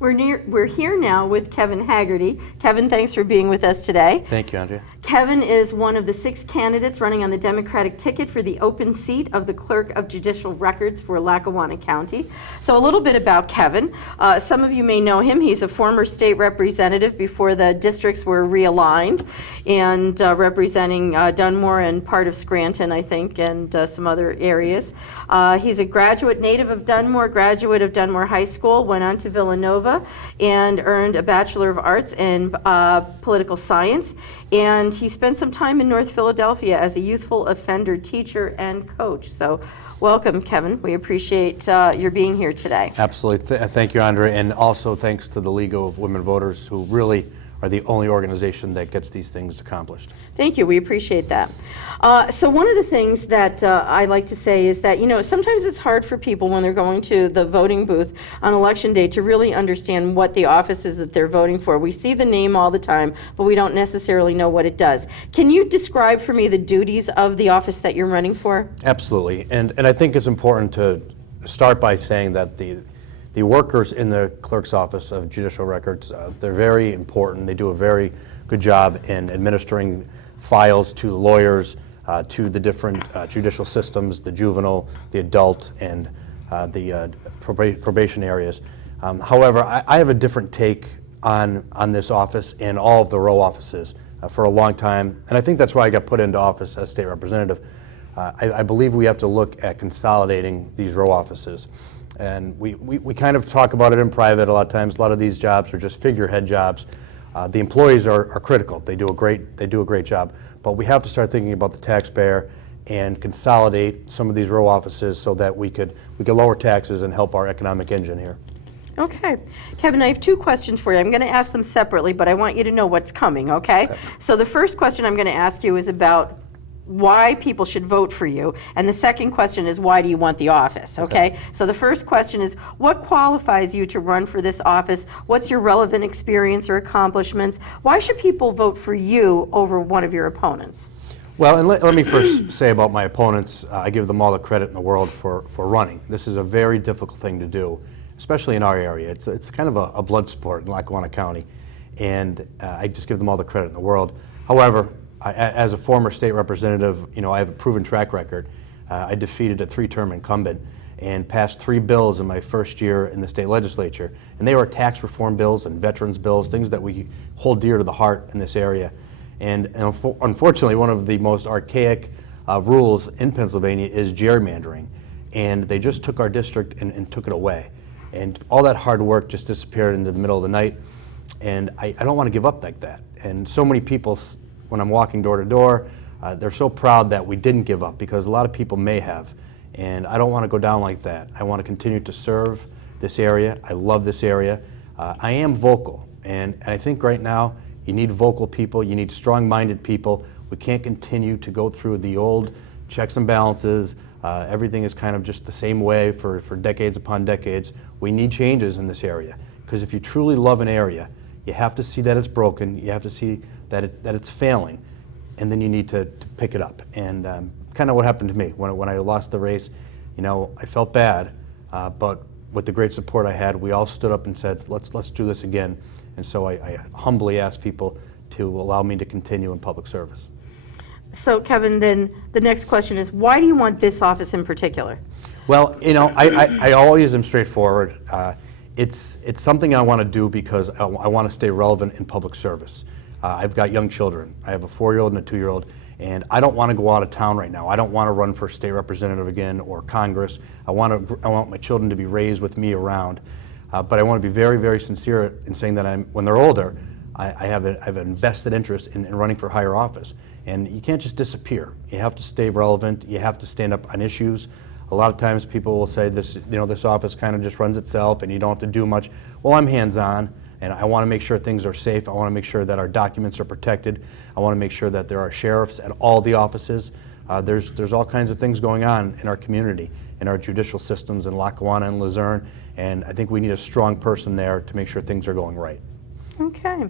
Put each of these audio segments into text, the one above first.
We're here now with Kevin Haggerty. Kevin, thanks for being with us today. Thank you, Andrea. Kevin is one of the 6 candidates running on the Democratic ticket for the open seat of the Clerk of Judicial Records for Lackawanna County. So a little bit about Kevin. Some of you may know him. He's a former state representative before the districts were realigned, and representing Dunmore and part of Scranton, I think, and some other areas. He's a native of Dunmore, graduate of Dunmore High School, went on to Villanova and earned a Bachelor of Arts in Political Science. And he spent some time in North Philadelphia as a youthful offender teacher and coach. So welcome, Kevin. We appreciate your being here today. Absolutely. Thank you, Andrea. And also thanks to the League of Women Voters, who really are the only organization that gets these things accomplished. Thank you. We appreciate that. So one of the things that I like to say is that, sometimes it's hard for people when they're going to the voting booth on election day to really understand what the office is that they're voting for. We see the name all the time, but we don't necessarily know what it does. Can you describe for me the duties of the office that you're running for? Absolutely. And I think it's important to start by saying that the workers in the clerk's office of judicial records, they're very important. They do a very good job in administering files to lawyers, to the different judicial systems, the juvenile, the adult, and the probation areas. However, I have a different take on this office and all of the row offices for a long time, and I think that's why I got put into office as state representative. I believe we have to look at consolidating these row offices. And we kind of talk about it in private a lot of times. A lot of these jobs are just figurehead jobs. The employees are critical. They do a great job. But we have to start thinking about the taxpayer and consolidate some of these row offices so that we could lower taxes and help our economic engine here. Okay. Kevin, I have 2 questions for you. I'm going to ask them separately, but I want you to know what's coming, okay? So the first question I'm going to ask you is about why people should vote for you, and the second question is, why do you want the office? Okay? So the first question is, what qualifies you to run for this office? What's your relevant experience or accomplishments? Why should people vote for you over one of your opponents? Well, and let me first say about my opponents, I give them all the credit in the world for running. This is a very difficult thing to do, especially in our area. It's kind of a blood sport in Lackawanna County, and I just give them all the credit in the world. However, as a former state representative, I have a proven track record. I defeated a 3-term incumbent and passed 3 bills in my first year in the state legislature. And they were tax reform bills and veterans bills, things that we hold dear to the heart in this area. And unfortunately, one of the most archaic rules in Pennsylvania is gerrymandering. And they just took our district and took it away. And all that hard work just disappeared into the middle of the night. And I don't want to give up like that. And so many people, when I'm walking door to door, they're so proud that we didn't give up, because a lot of people may have. And I don't want to go down like that. I want to continue to serve this area. I love this area. I am vocal, and I think right now you need vocal people, you need strong-minded people. We can't continue to go through the old checks and balances. Everything is kind of just the same way for decades upon decades. We need changes in this area, because if you truly love an area, you have to see that it's broken, you have to see that it's failing, and then you need to pick it up. And kind of what happened to me when I lost the race. I felt bad, but with the great support I had, we all stood up and said, let's do this again. And so I humbly asked people to allow me to continue in public service. So Kevin, then the next question is, why do you want this office in particular? Well, I always am straightforward. It's something I want to do because I want to stay relevant in public service. I've got young children. I have a 4-year-old and a 2-year-old, and I don't want to go out of town right now. I don't want to run for state representative again or Congress. I want my children to be raised with me around, but I want to be very, very sincere in saying that when they're older, I have an vested interest in running for higher office. And you can't just disappear. You have to stay relevant. You have to stand up on issues. A lot of times people will say this office kind of just runs itself and you don't have to do much. Well, I'm hands-on, and I want to make sure things are safe. I want to make sure that our documents are protected. I want to make sure that there are sheriffs at all the offices. There's all kinds of things going on in our community, in our judicial systems in Lackawanna and Luzerne, and I think we need a strong person there to make sure things are going right. Okay.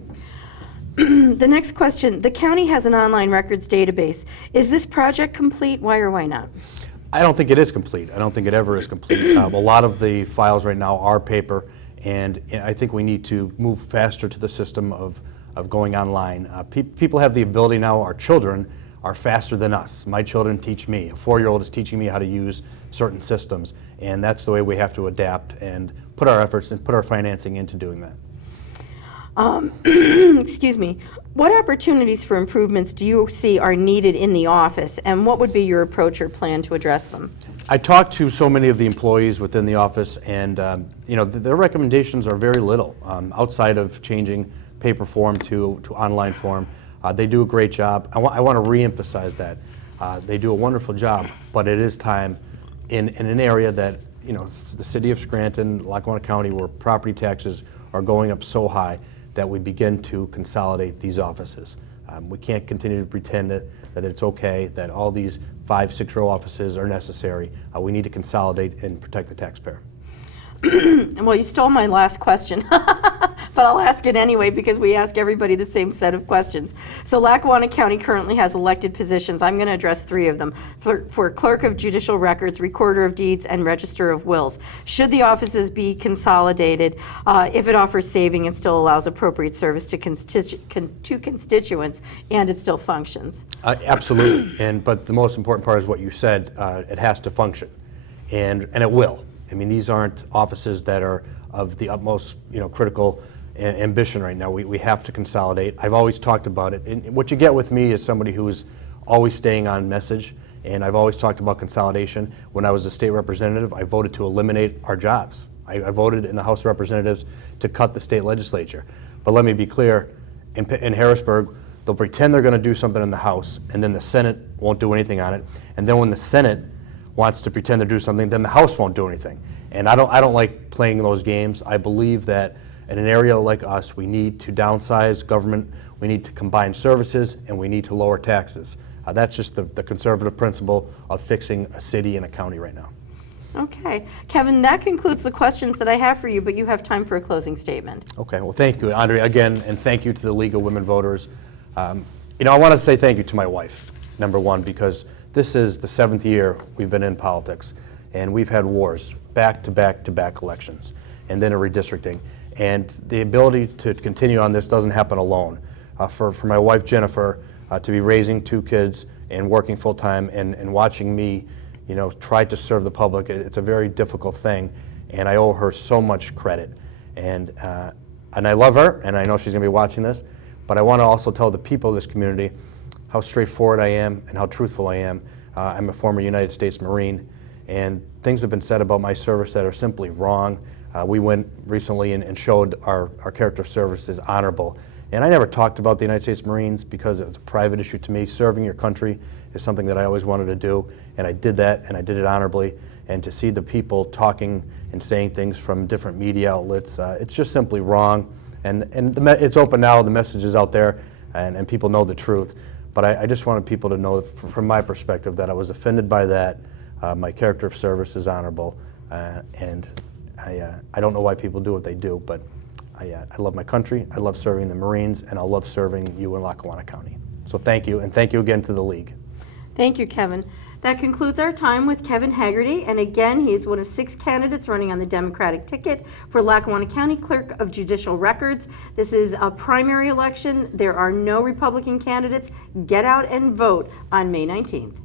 The next question, the county has an online records database. Is this project complete? Why or why not? I don't think it is complete. I don't think it ever is complete. A lot of the files right now are paper, And I think we need to move faster to the system of going online. People have the ability now, our children are faster than us. My children teach me. A 4-year-old is teaching me how to use certain systems, and that's the way we have to adapt and put our efforts and put our financing into doing that. Excuse me. What opportunities for improvements do you see are needed in the office, and what would be your approach or plan to address them? I talked to so many of the employees within the office, and their recommendations are very little outside of changing paper form to online form. They do a great job. I want to reemphasize that. They do a wonderful job, but it is time in an area that, the city of Scranton, Lackawanna County, where property taxes are going up so high, that we begin to consolidate these offices. We can't continue to pretend that it's okay, that all these 5-6-row offices are necessary. We need to consolidate and protect the taxpayer. Well, you stole my last question, but I'll ask it anyway because we ask everybody the same set of questions. So Lackawanna County currently has elected positions. I'm going to address 3 of them for Clerk of Judicial Records, Recorder of Deeds, and Register of Wills. Should the offices be consolidated if it offers saving and still allows appropriate service to constituents and it still functions? Absolutely, but the most important part is what you said. It has to function, and it will. I mean, these aren't offices that are of the utmost, critical ambition right now. We have to consolidate. I've always talked about it. And what you get with me is somebody who's always staying on message, and I've always talked about consolidation. When I was a state representative, I voted to eliminate our jobs. I voted in the House of Representatives to cut the state legislature. But let me be clear, in Harrisburg, they'll pretend they're going to do something in the House, and then the Senate won't do anything on it. And then when the Senate wants to pretend to do something, then the House won't do anything. And I don't like playing those games. I believe that in an area like us, we need to downsize government, we need to combine services, and we need to lower taxes. That's just the conservative principle of fixing a city and a county right now. Okay. Kevin, that concludes the questions that I have for you, but you have time for a closing statement. Okay, well, thank you, Andre, again, and thank you to the League of Women Voters. I want to say thank you to my wife, number one, because this is the 7th year we've been in politics, and we've had wars, back-to-back-to-back elections, and then a redistricting. And the ability to continue on this doesn't happen alone. For my wife, Jennifer, to be raising 2 kids and working full-time and watching me, try to serve the public, it's a very difficult thing, and I owe her so much credit. And I love her, and I know she's going to be watching this, but I want to also tell the people of this community how straightforward I am and how truthful I am. I'm a former United States Marine, and things have been said about my service that are simply wrong. We went recently and showed our character of service is honorable. And I never talked about the United States Marines because it's a private issue to me. Serving your country is something that I always wanted to do, and I did that, and I did it honorably. And to see the people talking and saying things from different media outlets, it's just simply wrong. And it's open now, the message is out there, and people know the truth. But I just wanted people to know, from my perspective, that I was offended by that. My character of service is honorable, and I don't know why people do what they do, but I love my country, I love serving the Marines, and I love serving you in Lackawanna County. So thank you, and thank you again to the League. Thank you, Kevin. That concludes our time with Kevin Haggerty, and again, he is one of 6 candidates running on the Democratic ticket for Lackawanna County Clerk of Judicial Records. This is a primary election. There are no Republican candidates. Get out and vote on May 19th.